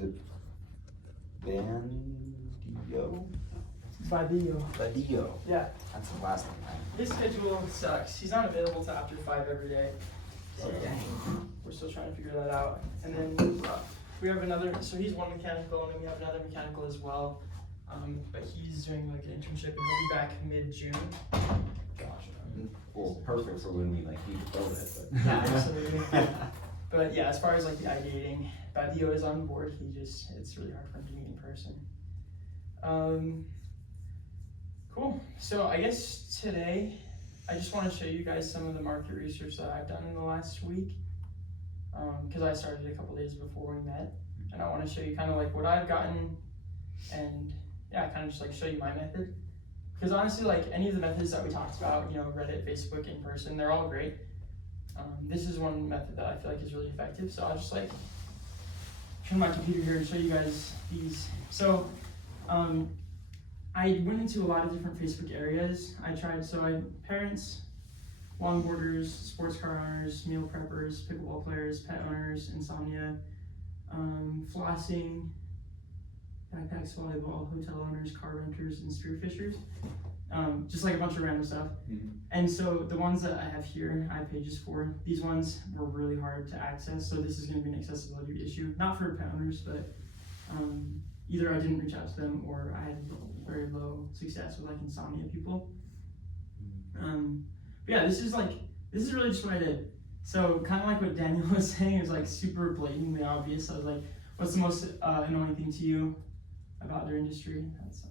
Is it Bandio? Badio. Yeah. That's the last name, right? His schedule sucks. He's not available till after 5 every day. So we're still trying to figure that out. And then we have another, so he's one mechanical, and then we have another mechanical as well. But he's doing like an internship, and he'll be back mid-June. Gotcha. Well, perfect for when we like need to build it. But. Yeah, absolutely. But yeah, as far as like the ideating, Badio is on board. It's really hard for him to meet in person. Cool. So I guess today, I just want to show you guys some of the market research that I've done in the last week. Because I started a couple days before we met, and I want to show you kind of like what I've gotten, and yeah, kind of just like show you my method. Because honestly, like any of the methods that we talked about, Reddit, Facebook, in person, they're all great. This is one method that I feel like is really effective. So I'll just like turn my computer here and show you guys these. So I went into a lot of different Facebook areas. I had parents, longboarders, sports car owners, meal preppers, pickleball players, pet owners, insomnia, flossing, backpacks, volleyball, hotel owners, car renters, and spearfishers. Just like a bunch of random stuff. Mm-hmm. And so the ones that I have here, I have pages for. These ones were really hard to access, so this is going to be an accessibility issue. Not for pet owners, but either I didn't reach out to them or I had very low success with like insomnia people. But yeah, this is really just what I did. So kind of like what Daniel was saying, it was like super blatantly obvious. I was like, what's the most annoying thing to you about their industry? That's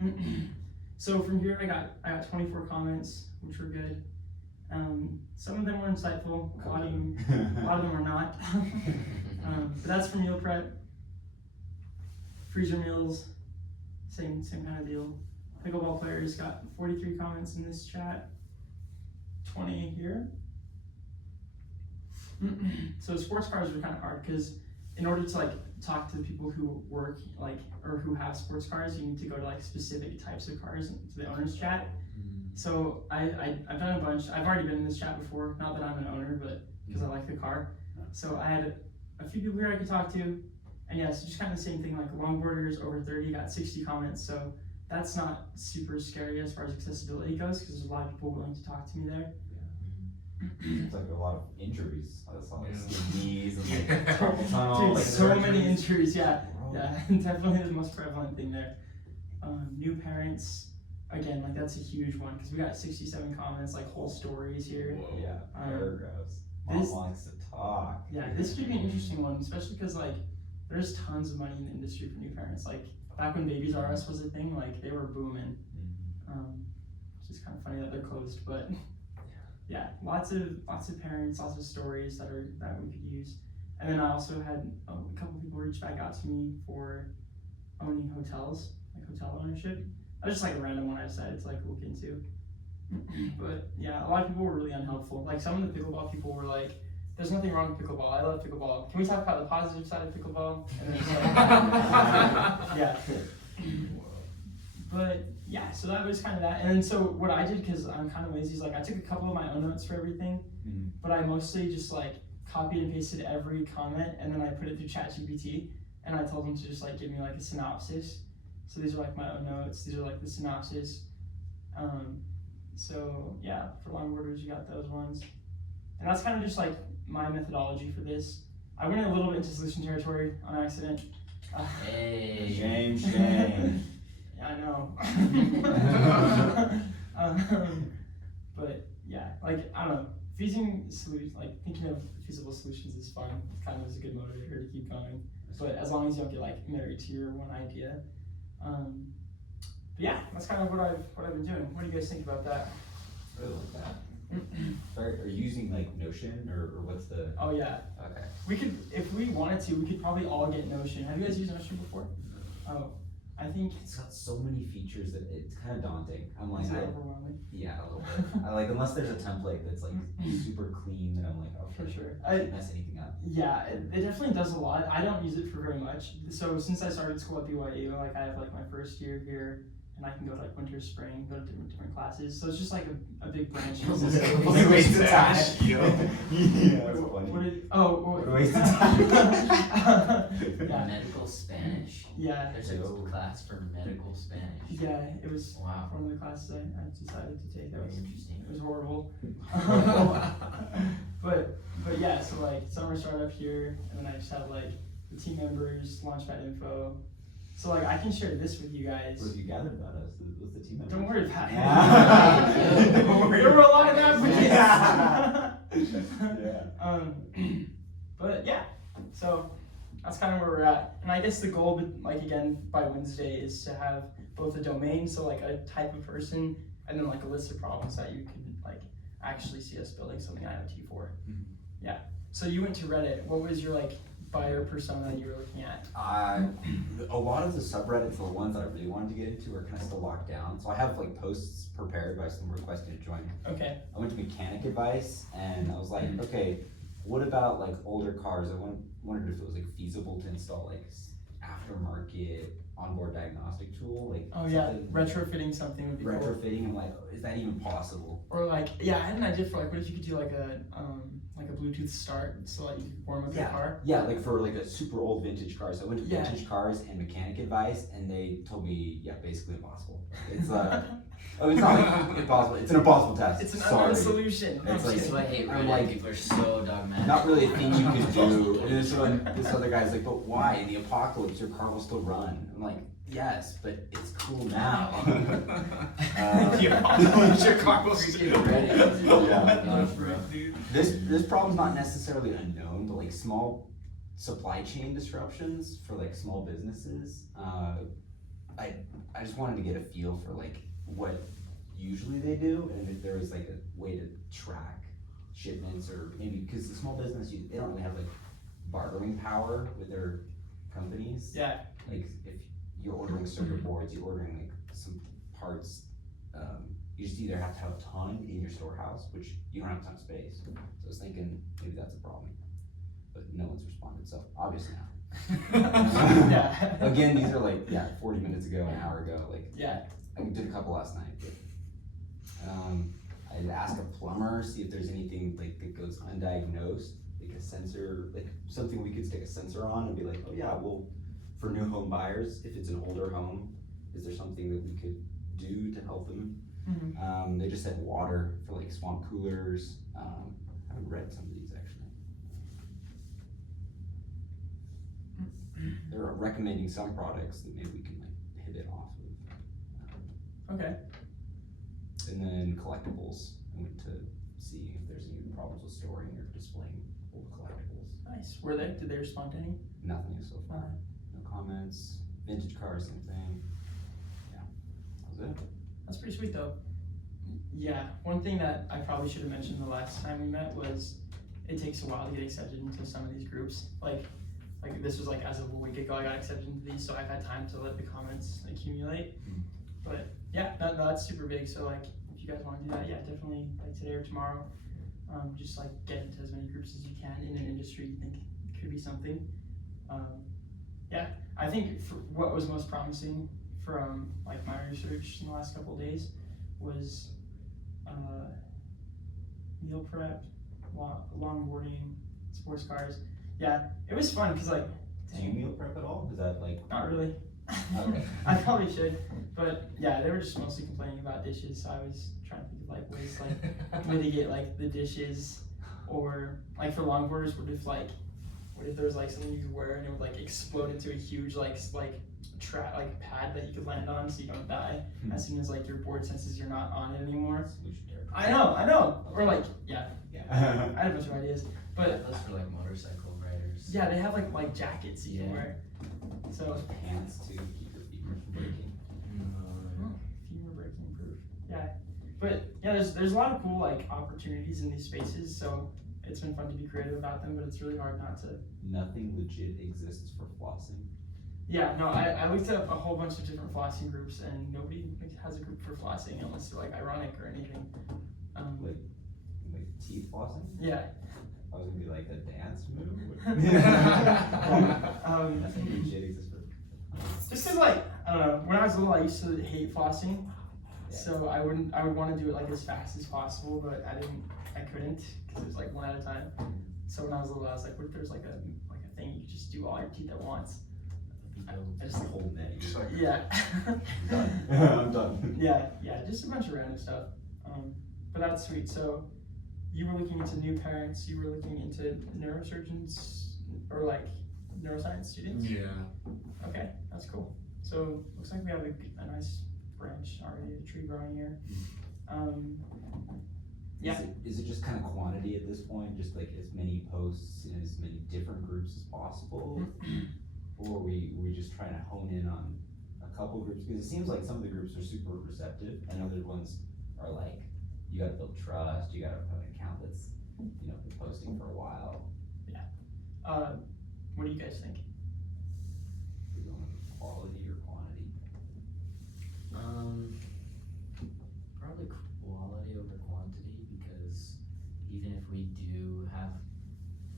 like so from here I got 24 comments, which were good. Some of them were insightful, a lot of them were not. But that's for meal prep. Freezer meals, same kind of deal. Pickleball players got 43 comments in this chat, 20 here. So sports cars were kind of hard because in order to like talk to the people who work or who have sports cars, you need to go to like specific types of cars to the owner's chat. So I've done a bunch. I've already been in this chat before, not that I'm an owner, but because I like the car. So I had a few people here I could talk to. And yeah, so just kind of the same thing, like longboarders over 30 got 60 comments, so that's not super scary as far as accessibility goes, because there's a lot of people willing to talk to me there. It's like a lot of injuries. I saw like skin knees and like carpal tunnel. Dude, like so many injuries, yeah. Yeah, definitely the most prevalent thing there. New parents, again, like that's a huge one, because we got 67 comments, like whole stories here. Whoa. Yeah, paragraphs. Mom likes to talk. Yeah, this could be an interesting one, especially because like, there's tons of money in the industry for new parents. Like back when Babies R Us was a thing, like they were booming. It's just kind of funny that they're closed, but yeah, lots of parents, lots of stories that we could use. And then I also had a couple people reach back out to me for owning hotels, like hotel ownership. That was just like a random one I decided to like look into. But yeah, a lot of people were really unhelpful. Like some of the pickleball people were like, there's nothing wrong with pickleball. I love pickleball. Can we talk about the positive side of pickleball? And then it's like, yeah. But yeah, so that was kind of that. And then so what I did, because I'm kind of lazy, is like I took a couple of my own notes for everything, but I mostly just like copied and pasted every comment, and then I put it through ChatGPT, and I told them to just like give me like a synopsis. So these are like my own notes. These are like the synopsis. So yeah, for longboarders, you got those ones. And that's kind of just like my methodology for this. I went a little bit into solution territory on accident. Hey, shame. Yeah, I know. But yeah, like I don't know. Thinking of feasible solutions is fun. It kind of is a good motivator to keep going. But as long as you don't get like married to your one idea. But yeah, that's kind of what I've been doing. What do you guys think about that? I really like that. Are you using like Notion or what's the? Oh yeah. Okay. We could, if we wanted to, we could probably all get Notion. Have you guys used Notion before? Oh, I think it's got so many features that it's kind of daunting. I'm like, overwhelming. Yeah, a little bit. I like unless there's a template that's like super clean, then I'm like, okay, for sure. I can't mess anything up. Yeah, it definitely does a lot. I don't use it for very much. So since I started school at BYU, like I have like my first year here. And I can go to like winter, spring, go to different classes. So it's just like a big branch. What a waste of time. What a waste of time. Yeah. Medical Spanish. Yeah. There's a class for medical Spanish. Yeah, it was Wow. one of the classes I decided to take. Very interesting. It was horrible. but yeah, so like summer started up here, and then I just had like the team members, Launchpad info. So like I can share this with you guys. What have you gathered about us? What's the team member? Don't worry about it. Yeah. Don't worry. There were a lot of applicants. Yeah. But yeah, so that's kind of where we're at. And I guess the goal, like again, by Wednesday is to have both a domain, so like a type of person, and then like a list of problems that you can like actually see us building something IoT for. Mm-hmm. Yeah. So you went to Reddit. What was your like buyer persona that you were looking at? A lot of the subreddits, the ones that I really wanted to get into, are kind of still locked down. So I have like posts prepared by someone requesting to join. Okay. I went to mechanic advice, and I was like, okay, what about like older cars? I wondered if it was like feasible to install like aftermarket onboard diagnostic tool, like Oh yeah, retrofitting something would be cool. retrofitting. I'm like, is that even possible? Or like, yeah, I had an idea for like, what if you could do like a Bluetooth start, so like you could warm up your car. Yeah, like for like a super old vintage car. So I went to Yeah. vintage cars and mechanic advice, and they told me, yeah, basically impossible. It's it's not like impossible. It's an impossible test. It's an Sorry. unknown solution. It's No, I'm like- That's why I hate I'm Reddit. like- People are so dogmatic. Not really a thing you can do. And this other guy's like, but why? In the apocalypse, your car will still run. I'm like, yes, but it's cool now. Your car will Freaking still Reddit. Yeah. This problem's not necessarily unknown, but like small supply chain disruptions for like small businesses. I just wanted to get a feel for like what usually they do, and if there was like a way to track shipments, or maybe because the small business, they don't really have like bartering power with their companies. Yeah. Like if you're ordering circuit boards, you're ordering like some parts, you just either have to have a ton in your storehouse, which you don't have a ton of space. So I was thinking maybe that's a problem, but no one's responded, so obviously not. Yeah. Again, these are like 40 minutes ago, an hour ago. Like Yeah. I did a couple last night. But, I'd ask a plumber, see if there's anything like that goes undiagnosed, like a sensor, like something we could stick a sensor on and be like, oh yeah, well, for new home buyers, if it's an older home, is there something that we could do to help them? Mhm. They just said water for like swamp coolers. I haven't read some of these actually. They're recommending some products that maybe we can like pivot off of. Okay. And then collectibles. I went to see if there's any problems with storing or displaying old collectibles. Nice. Were they? Did they respond to any? Nothing so far. No comments. Vintage cars, same thing. Yeah, that was it. That's pretty sweet though. Yeah. One thing that I probably should have mentioned the last time we met was it takes a while to get accepted into some of these groups. Like this was like as of a week ago I got accepted into these, so I've had time to let the comments accumulate. But yeah, that's super big. So like if you guys want to do that, yeah, definitely like today or tomorrow, just like get into as many groups as you can in an industry you think could be something. Yeah, I think for what was most promising from like my research in the last couple of days was meal prep, longboarding, sports cars. Yeah, it was fun because like. Do you meal prep at all? Is that like? Not really. Okay. I probably should, but yeah, they were just mostly complaining about dishes, so I was trying to think of like ways to like mitigate like the dishes, or like for longboarders, what if there was like something you could wear and it would like explode into a huge like pad that you could land on so you don't die as soon as like your board senses you're not on it anymore. I know. Or like yeah, I had a bunch of ideas, but Those for like motorcycle riders. yeah, they have like jackets you can Yeah. wear. So Pants to keep your feet from breaking. femur breaking proof. Yeah, but yeah, there's a lot of cool like opportunities in these spaces. So it's been fun to be creative about them, but it's really hard not to. Nothing legit exists for flossing. Yeah, no, I looked up a whole bunch of different flossing groups, and nobody has a group for flossing unless they're like ironic or anything. Like teeth flossing? Yeah. I was gonna be like a dance move. Nothing legit exists for. Just cause like I don't know, when I was little, I used to hate flossing, Yeah. so I would want to do it like as fast as possible, but I couldn't because it was like one at a time. So when I was little, I was like, what if there's like a thing you could just do all your teeth at once. I Just just the whole net. Just like- yeah. I'm done. I'm done. Yeah, just a bunch of random stuff. But that's sweet. So you were looking into new parents, you were looking into neurosurgeons or like neuroscience students? Yeah. Okay, that's cool. So looks like we have a nice branch already, a tree growing here. Yeah. Is it just kind of quantity at this point? Just like as many posts in as many different groups as possible? Or are we just trying to hone in on a couple groups? Because it seems like some of the groups are super receptive and other ones are like, you gotta build trust, you gotta have an account that's, you know, been posting for a while. What do you guys think? We're going with quality or quantity? Probably quality over quantity, because even if we do have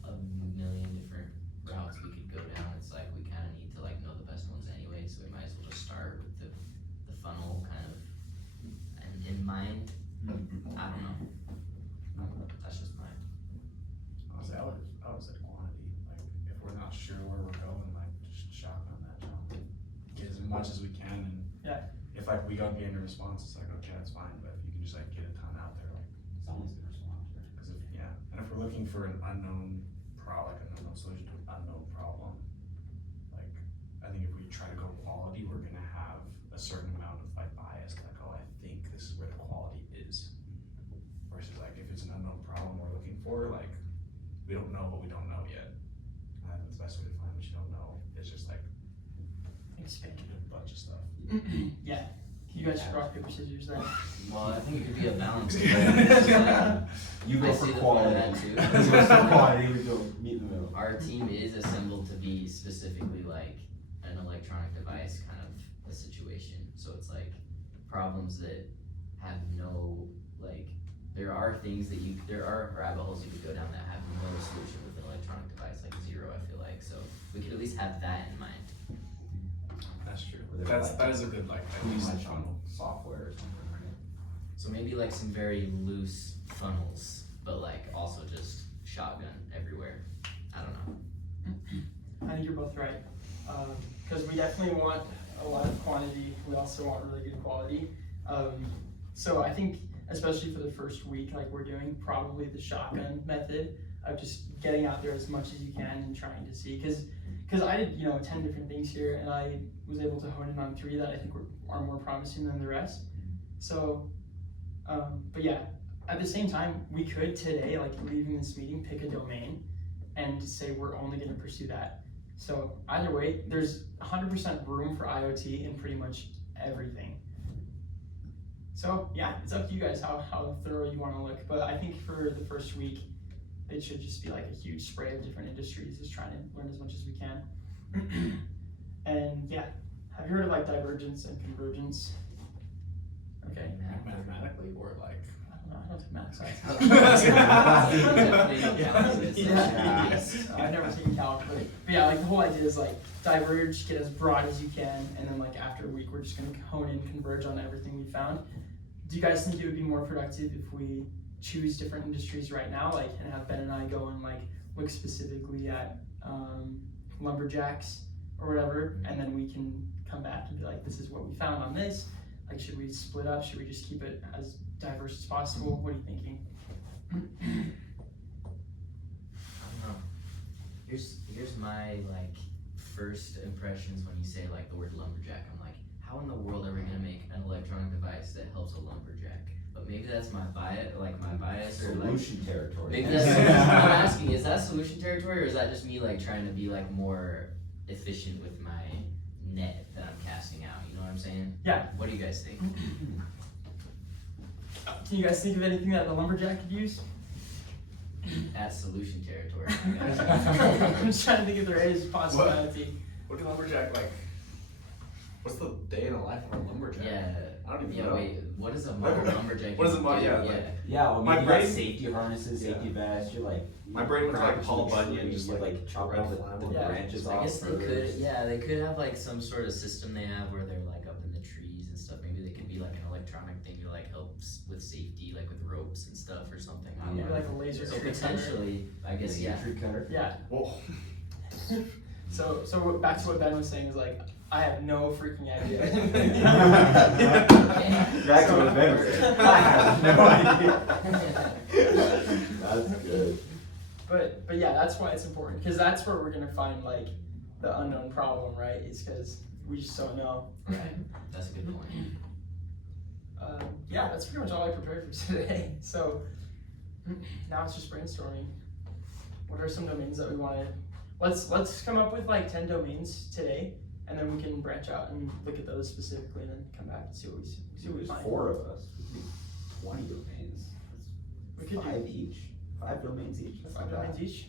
a million different routes we could go down, it's like we kind of need to like know the best ones anyway, so we might as well just start with the funnel kind of in mind. I don't know. That's just mine. Honestly, I would say quantity. Like, if we're not sure where we're going, like, just shotgun that jump. Get as much as we can, and Yeah. if like we don't get any response, it's like, okay, that's fine. But if you can just like get a ton out there, like, Someone's gonna respond. because and if we're looking for an unknown like an unknown solution to an unknown problem, like, I think if we try to go quality, we're gonna have a certain amount of like bias, like, oh, I think this is where the quality is. Versus like, if it's an unknown problem we're looking for, like, we don't know what we don't know yet. And that's the best way to find what you don't know, is just like Expand. a bunch of stuff. Yeah. You guys rock, paper, scissors then. Well, I think it could be a balance. You I go see for the quality. point of that too. You go for quality, we go meet in the middle. Our team is assembled to be specifically like an electronic device kind of a situation. So it's like problems that have no, like, there are rabbit holes you could go down that have no solution with an electronic device, like zero, I feel like. So we could at least have that in mind. That's true. Where they're like, That is a good, like, at too least much funnel. on software or something, right? So maybe like some very loose funnels, but like also just shotgun everywhere. I don't know. I think you're both right. Because we definitely want a lot of quantity. We also want really good quality. So I think, especially for the first week, like we're doing, probably the shotgun method of just getting out there as much as you can and trying to see. Because I did, 10 different things here, and I was able to hone in on 3 that I think are more promising than the rest. So, but yeah, at the same time, we could today, like leaving this meeting, pick a domain and say we're only going to pursue that. So either way, there's 100% room for IoT in pretty much everything. So yeah, it's up to you guys how thorough you want to look. But I think for the first week, it should just be like a huge spray of different industries, just trying to learn as much as we can. And yeah, have you heard of like divergence and convergence? Okay. Mathematically, or like. I don't take math science. I've never taken calc, but yeah, like the whole idea is like diverge, get as broad as you can, and then like after a week, we're just gonna hone in, converge on everything we found. Do you guys think it would be more productive if we choose different industries right now, like, and have Ben and I go and like look specifically at lumberjacks or whatever, and then we can come back and be like, this is what we found on this. Like, should we split up? Should we just keep it as diverse as possible? What are you thinking? I don't know. Here's my like first impressions when you say like the word lumberjack. I'm like, how in the world are we gonna make an electronic device that helps a lumberjack? But maybe that's my bias, or like Solution territory. maybe that's what I'm asking. Is that solution territory, or is that just me like trying to be like more efficient with my net that I'm casting out? You know what I'm saying? Yeah. What do you guys think? Can you guys think of anything that the lumberjack could use? At solution territory. I'm just trying to think if there is a possibility. What can lumberjack like? What's the day in the life of a lumberjack? Yeah. I don't even Yeah, know. wait, what is a modern lumberjack? What is a mod- do? yeah, like- Yeah, well, My maybe you got brain- safety harnesses, safety vests, you're like. My brain was like crackers Paul in the Bunyan, tree, just you, like chop red all the flannel. Yeah. branches I off. guess they first. could, they could have like some sort of system they have where they're like up in the trees and stuff. Maybe they could be like an electronic thing to like help with safety, like with ropes and stuff or something. I don't Maybe know. like a laser So tree cutter. potentially, I guess, yeah. Tree cutter. Yeah. Whoa. So back to what Ben was saying is like, I have no freaking idea. Back to what Ben was saying. I have no idea. That's good. But yeah, that's why it's important, because that's where we're gonna find like the unknown problem, right? Is because we just don't know. Right, that's a good point. Yeah, that's pretty much all I prepared for today. So now it's just brainstorming. What are some domains that we want to? Let's come up with like 10 domains today, and then we can branch out and look at those specifically, and then come back and see what we There's find. 4 of us. We need 20 domains. We That's could 5 each. 5 domains each. That's 5 not bad. domains each.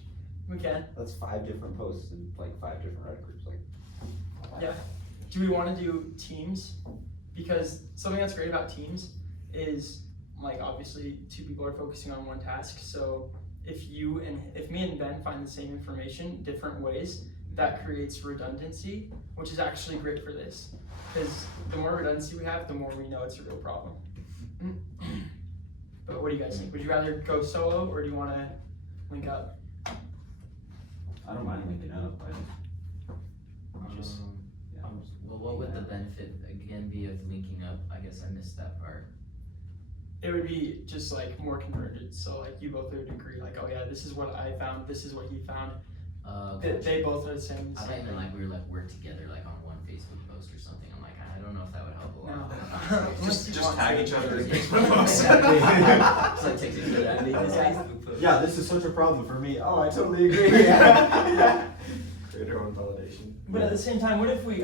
We can. That's 5 different posts and like 5 different Reddit groups. Like, Yeah. Do we want to do teams? Because something that's great about teams is like obviously 2 people are focusing on one task. So if me and Ben find the same information different ways, that creates redundancy, which is actually great for this. Because the more redundancy we have, the more we know it's a real problem. But what do you guys think? Would you rather go solo, or do you want to link up? I don't mind linking up. Just- Well, what would the benefit again be of linking up? I guess I missed that part. It would be just like more convergence. So like you both would agree, like, oh yeah, this is what I found, this is what he found. They both are the same. I thought even like we were like work together like on one Facebook post or something. I'm like, I don't know if that would help a lot. No. Just tag each other in Yeah. Facebook posts. It's like text each other. I made this Facebook post. Yeah, this is such a problem for me. Oh, I totally agree. Create our own validation. But at the same time, what if we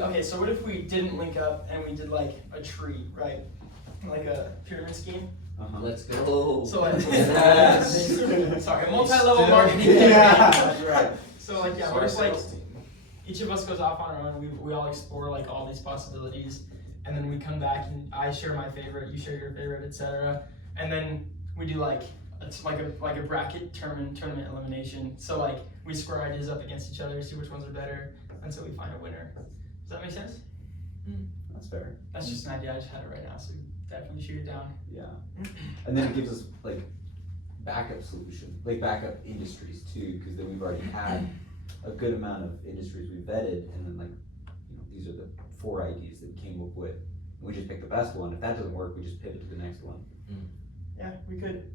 didn't link up and we did like a tree, right? Like a pyramid scheme? Uh-huh. Let's go. So like, Yes. sorry, multi-level marketing. Yeah, that's right. So like, yeah, what if like each of us goes off on our own, we all explore like all these possibilities, and then we come back and I share my favorite, you share your favorite, etc. And then we do like it's like a bracket tournament elimination. So like we square ideas up against each other, see which ones are better, until we find a winner. Does that make sense? That's fair. That's just an idea, I just had it right now, so definitely shoot it down. Yeah. And then it gives us like backup solution, like backup industries too, because then we've already had a good amount of industries we vetted, and then like, you know, these are the 4 ideas that we came up with. And we just pick the best one. If that doesn't work, we just pivot to the next one. Yeah, we could.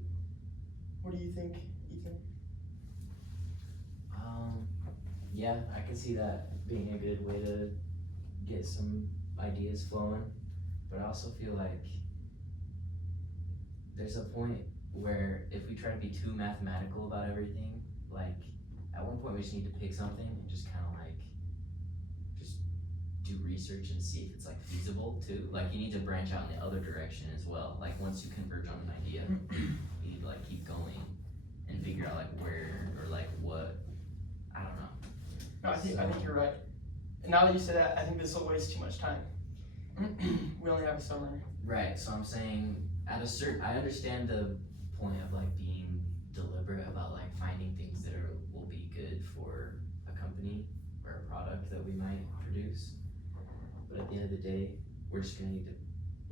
What do you think, Ethan? Yeah, I can see that being a good way to get some ideas flowing, but I also feel like there's a point where if we try to be too mathematical about everything, like at one point we just need to pick something and just kind of like just do research and see if it's like feasible too. Like you need to branch out in the other direction as well. Like once you converge on an idea, you need to like keep going and figure out like where or like what. I don't know. No, I think you're right. And now that you say that, I think this will waste too much time. We only have a summer. Right, so I'm saying at a certain, I understand the point of like being deliberate about like finding things that will be good for a company or a product that we might produce. But at the end of the day, we're just gonna need to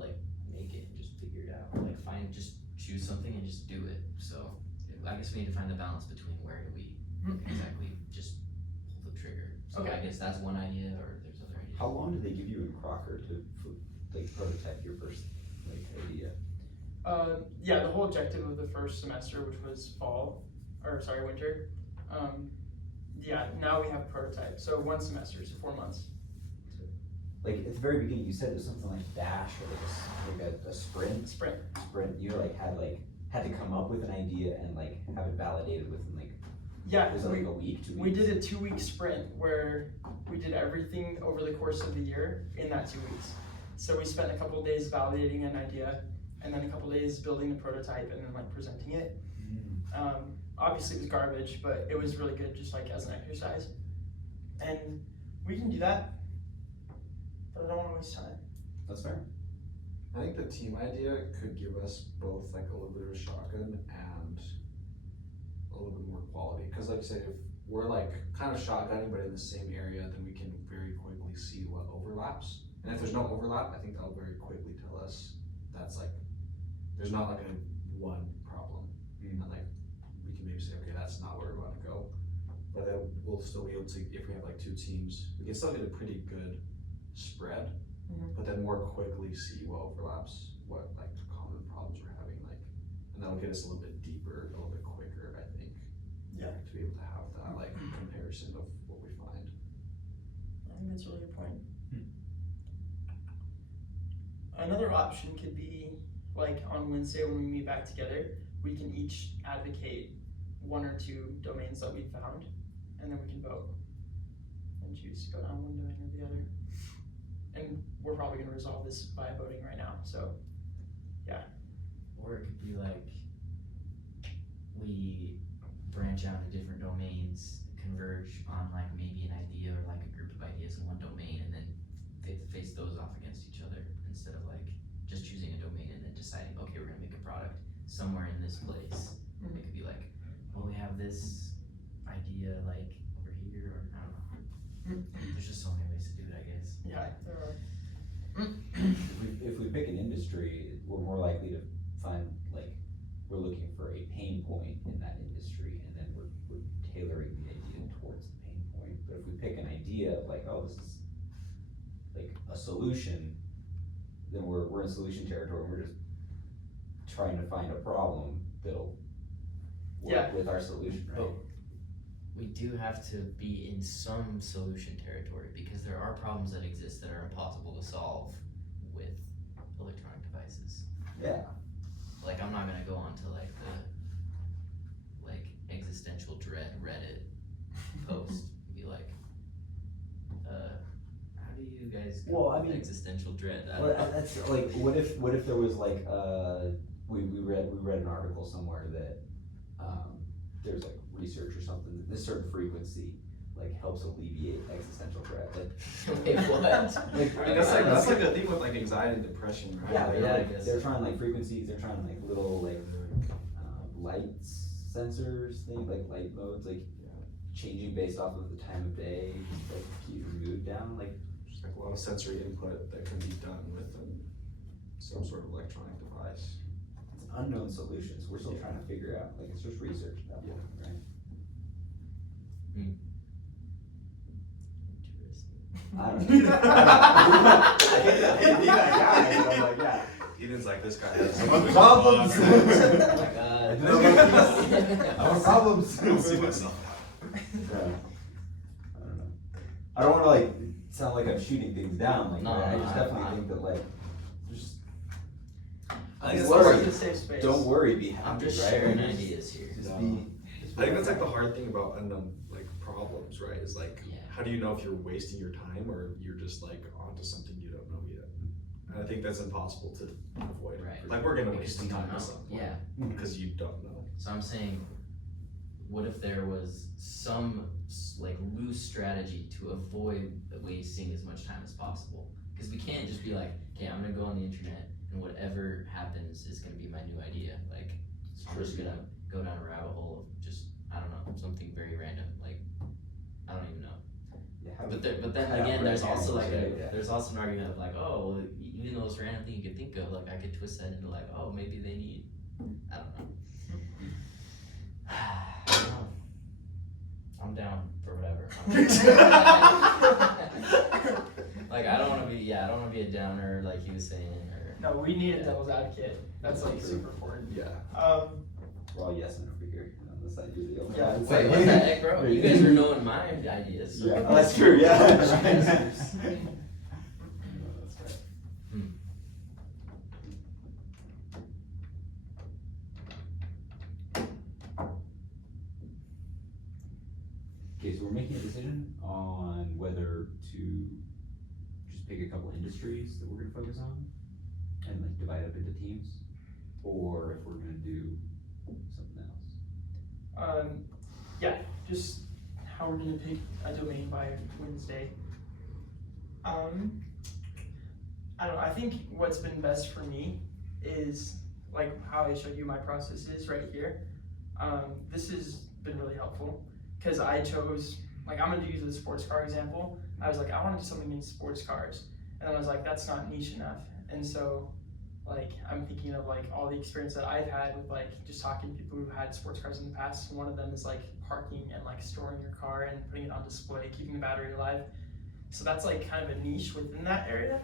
like make it and just figure it out. Like just choose something and just do it. So I guess we need to find the balance between where do we exactly just pull the trigger. So Okay. I guess that's one idea, or there's other ideas. How long did they give you in Crocker to like prototype your first like idea? Yeah, the whole objective of the first semester, which was winter. Yeah, now we have a prototype. So 1 semester, so 4 months. Like at the very beginning, you said it was something like Dash or like a sprint. Sprint. You had to come up with an idea and like have it validated within like, Yeah, was it like a week, 2 weeks? we did a 2-week sprint where we did everything over the course of the year in that 2 weeks. So we spent a couple days validating an idea, and then a couple days building the prototype, and then like presenting it. Obviously it was garbage, but it was really good just like as an exercise. And we can do that, but I don't want to waste time. That's fair. I think the team idea could give us both like a little bit of a shotgun and a little bit more quality. Cause like I said, if we're like kind of shotgunning but in the same area, then we can very quickly see what overlaps. And if there's no overlap, I think that'll very quickly tell us that's like, there's not like a one problem. And like, we can maybe say, okay, that's not where we wanna go. but then we'll still be able to, if we have like two teams, we can still get a pretty good spread, but then more quickly see what overlaps, what like common problems we're having, like, and that'll get us a little bit deeper, a little bit quicker, I think. Yeah. To be able to have that like comparison of what we find. I think that's a really good point. Another option could be, like, on Wednesday when we meet back together, we can each advocate one or two domains that we found, and then we can vote and choose to go down one domain or the other. And we're probably gonna resolve this by voting right now, so, Or it could be like, we branch out to different domains, converge on like maybe an idea or like a group of ideas in one domain, and then face those off against each other, instead of like just choosing a domain and then deciding, okay, we're gonna make a product somewhere in this place. It could be like, well, we have this idea like over here, or I don't know. There's just so many ways to do it, I guess. yeah, there are. If we pick an industry, we're more likely to find, like, we're looking for a pain point in that industry, and then we're tailoring the idea towards the pain point. But if we pick an idea of like, oh, this is like a solution, then we're in solution territory, and we're just trying to find a problem that'll work with our solution, right? But we do have to be in some solution territory, because there are problems that exist that are impossible to solve with electronic devices. Yeah. Like, I'm not gonna go on to like the existential dread Reddit post and be like, how do you guys Well, I with mean- existential dread? I Well, don't know. that's like, what if there was like, we read an article somewhere that, there's like research or something, that this certain frequency like helps alleviate existential dread, like. Wait, what? Like, I mean, that's like a thing with like anxiety and depression, right? Yeah, Like, they're, I like, guess. they're trying like frequencies, they're trying like little like, lights sensors, things like light modes, like changing based off of the time of day, just like keep your mood down, like. Just like a lot of sensory input that can be done with some sort of electronic device. It's unknown solutions, we're still Yeah. trying to figure out, like, it's just research at that point, right? Interesting. I don't know. I can't be that guy, but I'm like, yeah. Eden's like, this guy has Problems. Oh my god. I have problems. I don't see myself. Yeah. I don't know. I don't wanna like sound like I'm shooting things down, like, No, I just I- definitely think that like, just, I think Don't that's worry. It's a safe space. don't worry, be I'm happy, just right? sharing Just- ideas here. Just be. I think that's like the hard thing about unknown like problems, right? Is like, Yeah. how do you know if you're wasting your time or you're just like onto something you don't know yet? And I think that's impossible to avoid. Right. Like, we're gonna Because waste you don't time know. at some point. Yeah. Because you don't know. So I'm saying, what if there was some like loose strategy to avoid wasting as much time as possible? Because we can't just be like, okay, I'm gonna go on the internet and whatever happens is gonna be my new idea. Like, I'm just gonna go down a rabbit hole of just, I don't know, something very random. Like, I don't even know. Yeah, But then Yeah, again, there's right, also yeah, like yeah. there's also an argument of like, oh, well, even though it's a random thing you could think of, like I could twist that into like, oh, maybe they need, I don't know. I don't know. I'm down for whatever. Like, I don't wanna be a downer like he was saying, or. No, we need a devil's advocate. That's like super important. Yeah. We're all yes men over here, on this side, you're the other. Yeah. It's Wait, like- what the heck, bro? You guys are knowing my ideas. So. Yeah, that's true, yeah. Yes. That's right. Okay, so we're making a decision on whether to just pick a couple industries that we're gonna focus on and like divide up into teams, or if we're gonna do something else. Yeah, just how we're gonna pick a domain by Wednesday. I don't know, I think what's been best for me is like how I showed you my processes right here. This has been really helpful because I chose, like, I'm gonna use the sports car example. I was like, I wanna do something in sports cars. And then I was like, that's not niche enough. And so Like, I'm thinking of like all the experience that I've had with like just talking to people who had sports cars in the past. One of them is like parking and like storing your car and putting it on display, keeping the battery alive. So that's like kind of a niche within that area.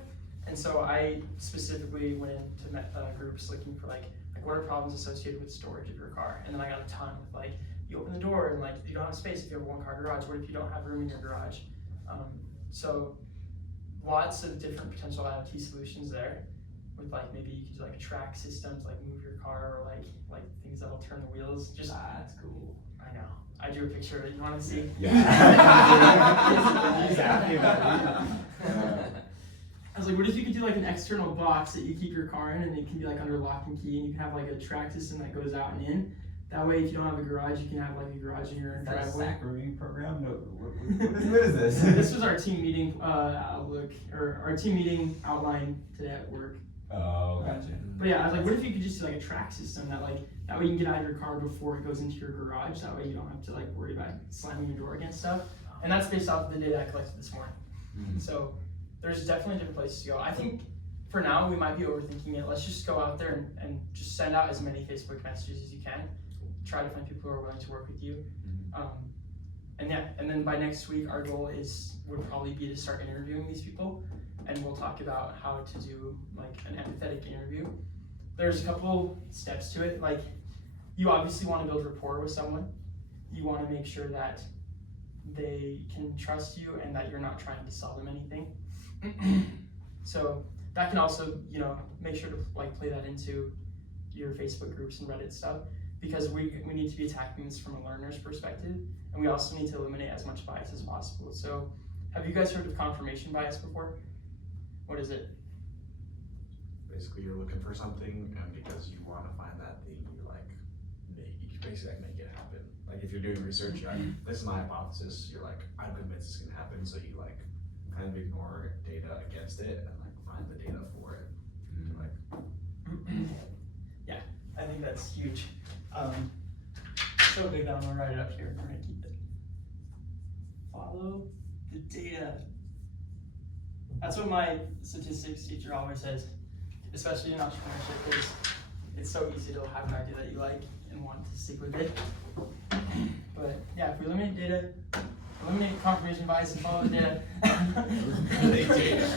And so I specifically went into groups looking for like what are problems associated with storage of your car. And then I got a ton with like, you open the door and like, if you don't have space, if you have a 1-car garage, what if you don't have room in your garage? So lots of different potential IoT solutions there. With like maybe you could do like a track system to like move your car, or like things that'll turn the wheels. Just That's cool. I know. I drew a picture of it. You want to see? Yeah. He's happy about it. I was like, what if you could do like an external box that you keep your car in, and it can be like under lock and key, and you can have like a track system that goes out and in. That way, if you don't have a garage, you can have like a garage in your That driveway. saccharin program? No, what is this? This was our team meeting outlook, or our team meeting outline today at work. Oh, gotcha. But yeah, I was like, what if you could just do like a track system that like, that way you can get out of your car before it goes into your garage. That way you don't have to like worry about slamming your door against stuff. And that's based off of the data I collected this morning. Mhm. So there's definitely different places to go. I think for now we might be overthinking it. Let's just go out there and just send out as many Facebook messages as you can. Try to find people who are willing to work with you. And yeah, and then by next week our goal would probably be to start interviewing these people, and we'll talk about how to do like an empathetic interview. There's a couple steps to it. Like, you obviously want to build rapport with someone. You want to make sure that they can trust you and that you're not trying to sell them anything. So that can also, make sure to like play that into your Facebook groups and Reddit stuff, because we need to be attacking this from a learner's perspective, and we also need to eliminate as much bias as possible. So have you guys heard of confirmation bias before? What is it? Basically, you're looking for something, and because you want to find that thing, you basically make it happen. Like, if you're doing research, you're like, this is my hypothesis, you're like, I'm convinced it's gonna happen, so you like kind of ignore data against it and like find the data for it. Yeah, I think that's huge. So big that I'm gonna write it up here. We're gonna keep it. Follow the data. That's what my statistics teacher always says, especially in entrepreneurship, because it's so easy to have an idea that you like and want to stick with it. But yeah, if we eliminate data, eliminate confirmation bias, and follow the data. Eliminate data.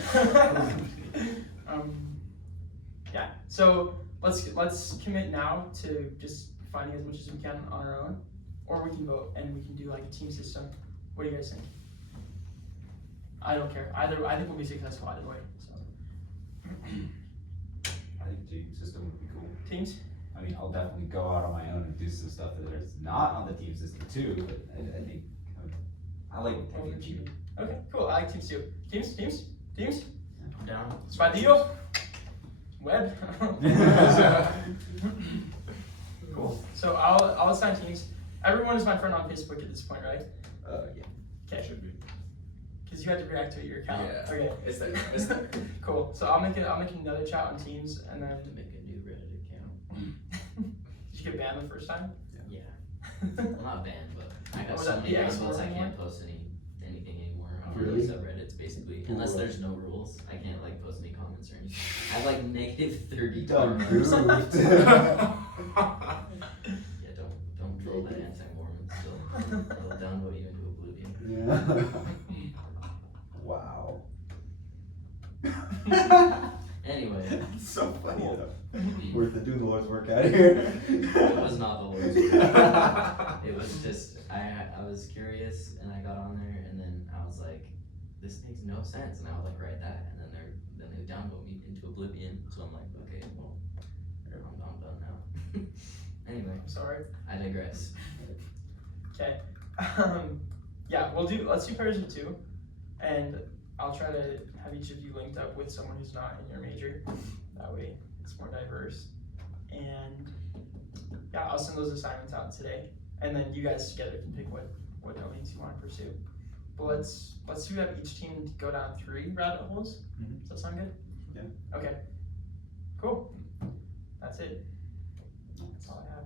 Yeah, so let's commit now to just finding as much as we can on our own, or we can vote and we can do like a team system. What do you guys think? I don't care. I think we'll be successful either way. So I think team system would be cool. teams. I mean, I'll definitely go out on my own and do some stuff that is not on the team system too, but I think I like What would you team. do? Okay, cool. I like teams too. Teams. I'm down. Spadillo. Web. Cool. So I'll assign teams. Everyone is my friend on Facebook at this point, right? Yeah. Okay. Should be. Because you had to reactivate your account. Yeah. Okay. It's there. Cool. So I'll make another chat on Teams, and I then have to make a new Reddit account. did you get banned the first time? Yeah. Well, not banned, but I got Was so that many the X downloads I anymore? can't post anything anymore on Really? those subreddits, basically. Unless there's no rules, I can't like post any comments or anything. I have like negative 30 Done. followers. Moved. Yeah, don't troll that anti-Mormon still. They'll downvote you into oblivion. Yeah. Wow. Anyway, So funny though. Worth it doing the Lord's work out here. it was not the Lord's work. It was just I was curious and I got on there and then I was like, this makes no sense, and I would like write that, and then they downvote me into oblivion. So I'm like, okay, well, I'm done now. Anyway, I'm sorry. I digress. Okay. Yeah, let's do pairs of two, and I'll try to have each of you linked up with someone who's not in your major. That way it's more diverse. And yeah, I'll send those assignments out today, and then you guys together can pick what domains you want to pursue. But let's do have each team go down 3 rabbit holes. Mhm. Does that sound good? Yeah. Okay. Cool. That's it. That's all I have.